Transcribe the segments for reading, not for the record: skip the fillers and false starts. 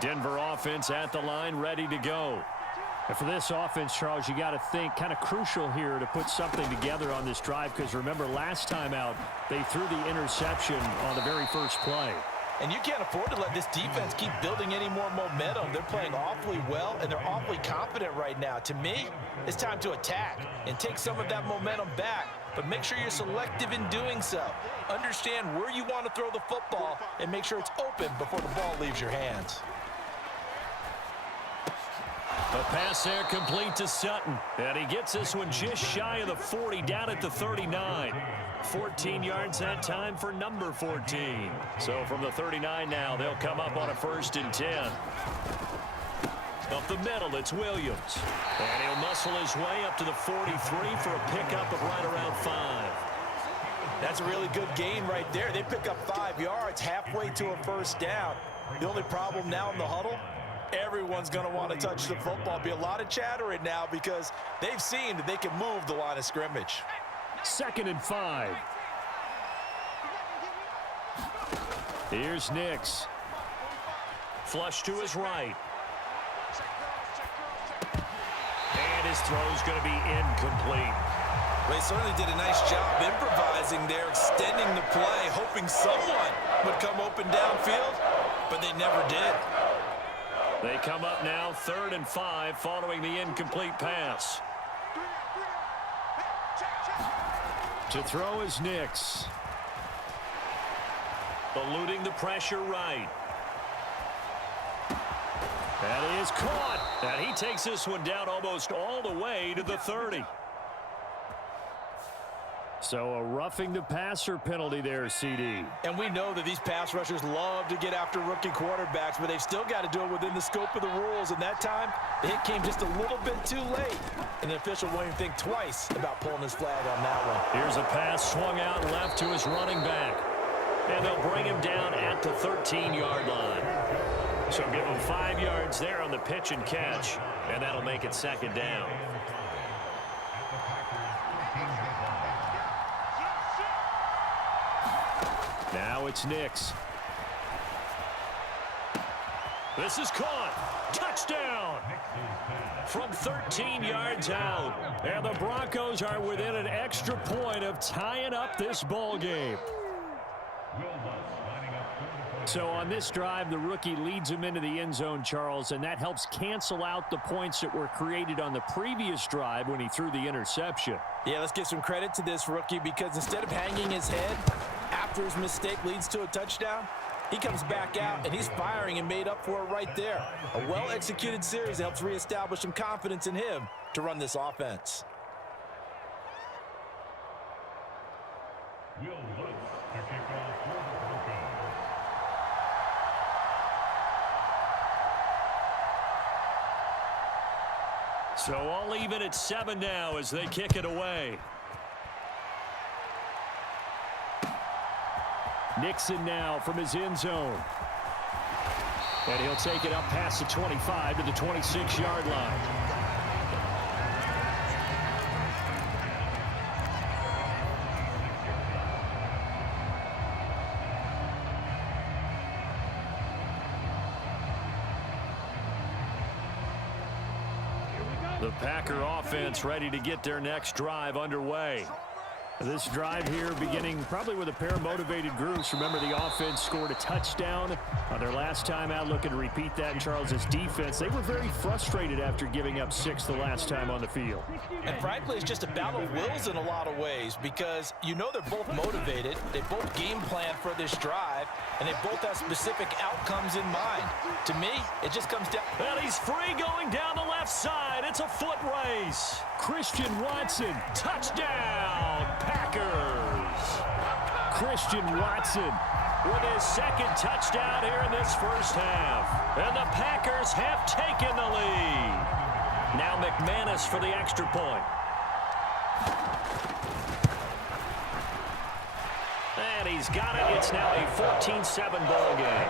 Denver offense at the line, ready to go. And for this offense, Charles, you got to think kind of crucial here to put something together on this drive, because remember last time out they threw the interception on the very first play. And you can't afford to let this defense keep building any more momentum. They're playing awfully well, and they're awfully confident right now. To me, it's time to attack and take some of that momentum back, but make sure you're selective in doing so. Understand where you want to throw the football and make sure it's open before the ball leaves your hands. A pass there complete to Sutton. And he gets this one just shy of the 40, down at the 39. 14 yards that time for number 14. So from the 39 now, they'll come up on a 1st and 10. Up the middle, it's Williams. And he'll muscle his way up to the 43 for a pickup of right around 5. That's a really good gain right there. They pick up 5 yards halfway to a 1st down. The only problem now in the huddle, everyone's going to want to touch the football. Be a lot of chattering now because they've seen that they can move the line of scrimmage. 2nd and 5. Here's Nix. Flush to his right. And his throw's going to be incomplete. They certainly did a nice job improvising there, extending the play, hoping someone would come open downfield, but they never did. They come up now 3rd and 5 following the incomplete pass. To throw is Nix. Eluding the pressure right. That is caught. And he takes this one down almost all the way to the 30. So a roughing the passer penalty there, CD. And we know that these pass rushers love to get after rookie quarterbacks, but they've still got to do it within the scope of the rules. And that time, the hit came just a little bit too late. And the official won't even think twice about pulling his flag on that one. Here's a pass swung out left to his running back. And they'll bring him down at the 13-yard line. So give him 5 yards there on the pitch and catch. And that'll make it 2nd down. Now it's Nix. This is caught. Touchdown. From 13 yards out. And the Broncos are within an extra point of tying up this ball game. So on this drive, the rookie leads him into the end zone, Charles, and that helps cancel out the points that were created on the previous drive when he threw the interception. Yeah, let's give some credit to this rookie because instead of hanging his head after his mistake leads to a touchdown, he comes back out and he's firing and made up for it right there. A well-executed series helps reestablish some confidence in him to run this offense. So all even at 7 now as they kick it away. Nixon now from his end zone. And he'll take it up past the 25 to the 26-yard line. The Packer offense ready to get their next drive underway. This drive here beginning probably with a pair of motivated groups. Remember, the offense scored a touchdown on their last time out, looking to repeat that in Charles's defense. They were very frustrated after giving up 6 the last time on the field. And frankly, it's just a battle of wills in a lot of ways because you know they're both motivated. They both game plan for this drive, and they both have specific outcomes in mind. To me, it just comes down. And he's free going down the left side. It's a foot race. Christian Watson, touchdown, Packers. Christian Watson with his 2nd touchdown here in this first half. And the Packers have taken the lead. Now McManus for the extra point. And he's got it. It's now a 14-7 ball game.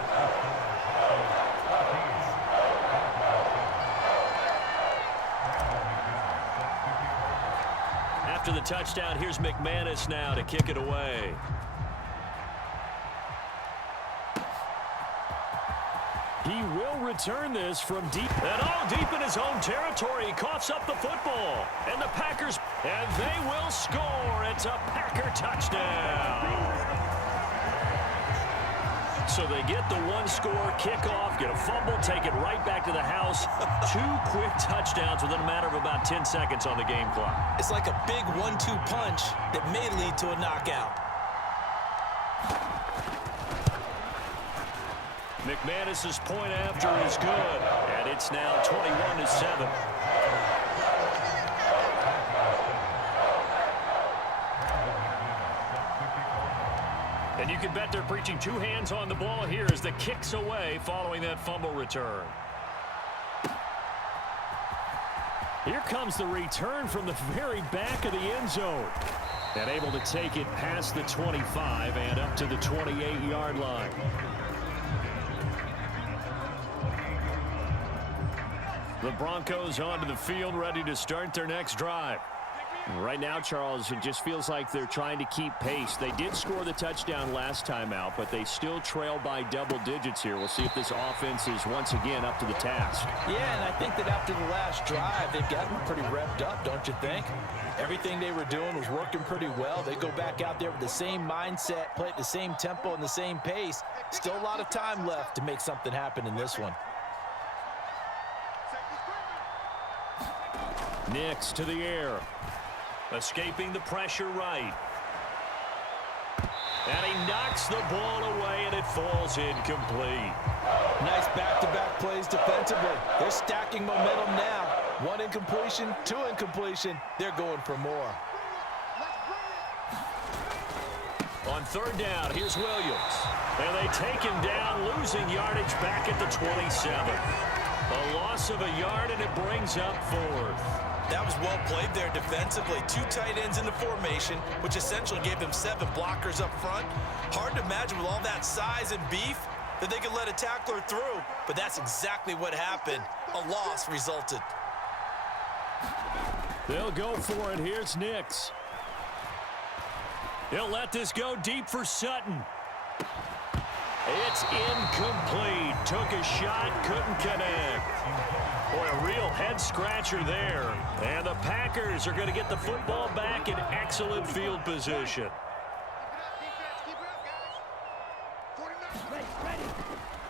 After the touchdown, here's McManus now to kick it away. He will return this from deep. And deep in his own territory. He coughs up the football. And the Packers, and they will score. It's a Packer touchdown. So they get the one-score kickoff, get a fumble, take it right back to the house. 2 quick touchdowns within a matter of about 10 seconds on the game clock. It's like a big 1-2 punch that may lead to a knockout. McManus's point after is good, and it's now 21-7. And you can bet they're preaching 2 hands on the ball here as the kick's away following that fumble return. Here comes the return from the very back of the end zone. And able to take it past the 25 and up to the 28-yard line. The Broncos onto the field, ready to start their next drive. Right now, Charles, it just feels like they're trying to keep pace. They did score the touchdown last time out, but they still trail by double digits here. We'll see if this offense is once again up to the task. Yeah, and I think that after the last drive, they've gotten pretty revved up, don't you think? Everything they were doing was working pretty well. They go back out there with the same mindset, play at the same tempo and the same pace. Still a lot of time left to make something happen in this one. Nix to the air. Escaping the pressure right. And he knocks the ball away, and it falls incomplete. Nice back-to-back plays defensively. They're stacking momentum now. 1 incompletion, 2 incompletion. They're going for more. On 3rd down, here's Williams. And they take him down, losing yardage back at the 27. A loss of a yard, and it brings up 4th. That was well played there defensively. 2 tight ends in the formation, which essentially gave them 7 blockers up front. Hard to imagine with all that size and beef that they could let a tackler through, but that's exactly what happened. A loss resulted. They'll go for it. Here's Nix. He'll let this go deep for Sutton. It's incomplete. Took a shot, couldn't connect. Boy, a real head-scratcher there. And the Packers are going to get the football back in excellent field position.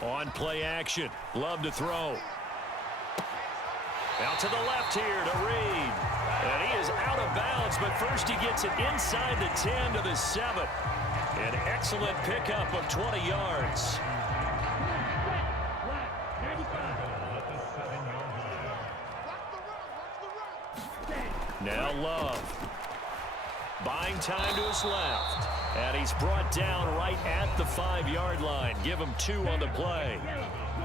On play action. Love to throw. Out to the left here to Reed. And he is out of bounds, but first he gets it inside the 10 to the 7. An excellent pickup of 20 yards. Now Love. Buying time to his left. And he's brought down right at the 5-yard line. Give him 2 on the play.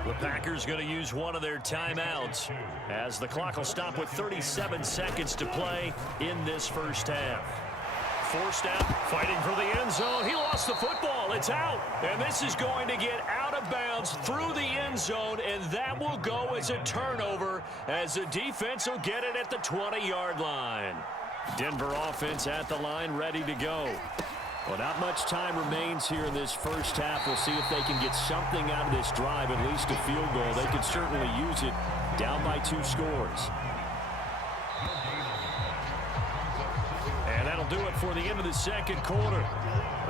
The Packers going to use one of their timeouts as the clock will stop with 37 seconds to play in this first half. Forced out, fighting for the end zone. He lost the football. It's out. And this is going to get out of bounds through the end zone, and that will go as a turnover as the defense will get it at the 20-yard line. Denver offense at the line, ready to go. Well, not much time remains here in this first half. We'll see if they can get something out of this drive, at least a field goal. They could certainly use it down by 2 scores. And that'll do it for the end of the second quarter.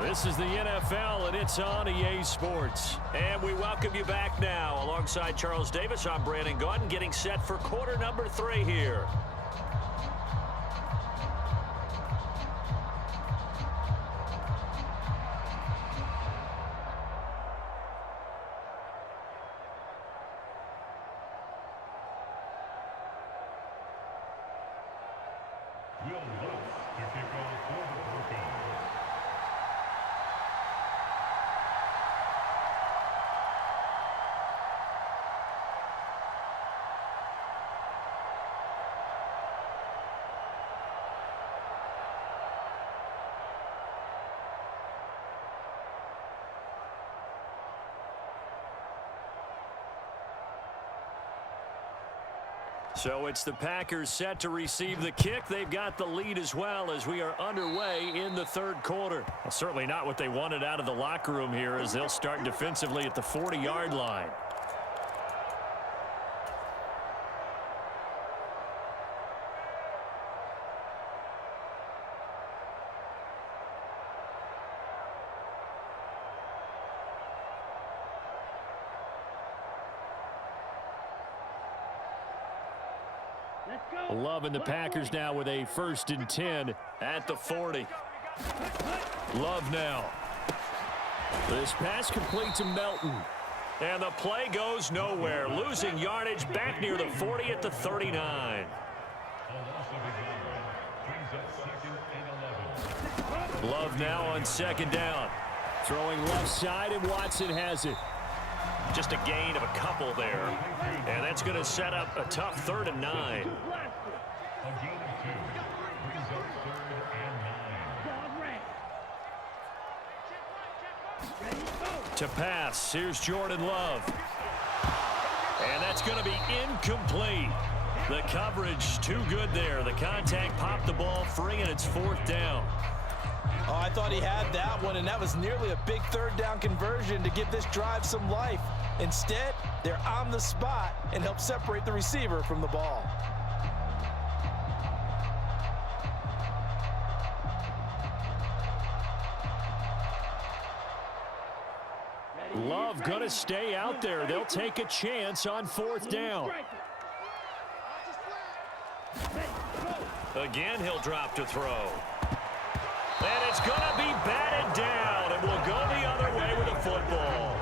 This is the NFL, and it's on EA Sports. And we welcome you back now. Alongside Charles Davis, I'm Brandon Gaudin, getting set for quarter number 3 here. So it's the Packers set to receive the kick. They've got the lead as well as we are underway in the third quarter. Well, certainly not what they wanted out of the locker room here as they'll start defensively at the 40-yard line. Love and the Packers now with a 1st and 10 at the 40. Love now. This pass complete to Melton. And the play goes nowhere. Losing yardage back near the 40 at the 39. Love now on 2nd down. Throwing left side, and Watson has it. Just a gain of a couple there. And that's going to set up a tough 3rd and 9. To pass, here's Jordan Love. And that's going to be incomplete. The coverage too good there. The contact popped the ball free, and it's 4th down. Oh, I thought he had that one, and that was nearly a big 3rd down conversion to give this drive some life. Instead, they're on the spot and help separate the receiver from the ball. Love going to stay out there. They'll take a chance on 4th down. Again, he'll drop to throw. And it's going to be batted down. It will go the other way with the football.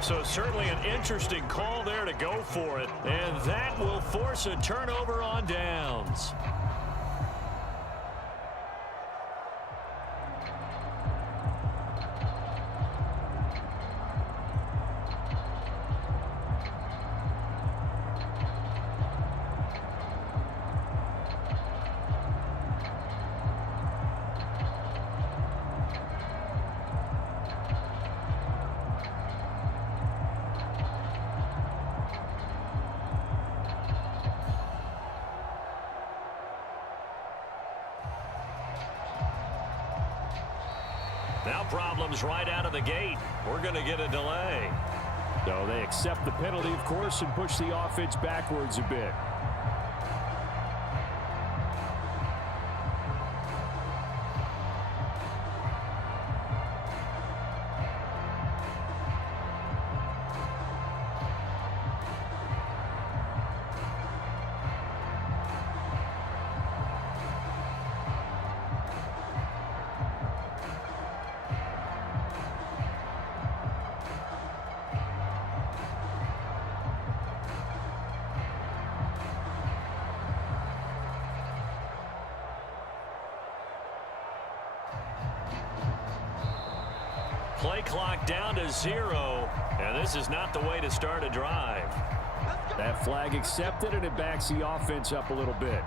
So certainly an interesting call there to go for it. And that will force a turnover on downs. Now problems right out of the gate. We're going to get a delay. So they accept the penalty, of course, and push the offense backwards a bit. Play clock down to 0, and this is not the way to start a drive. That flag accepted, and it backs the offense up a little bit.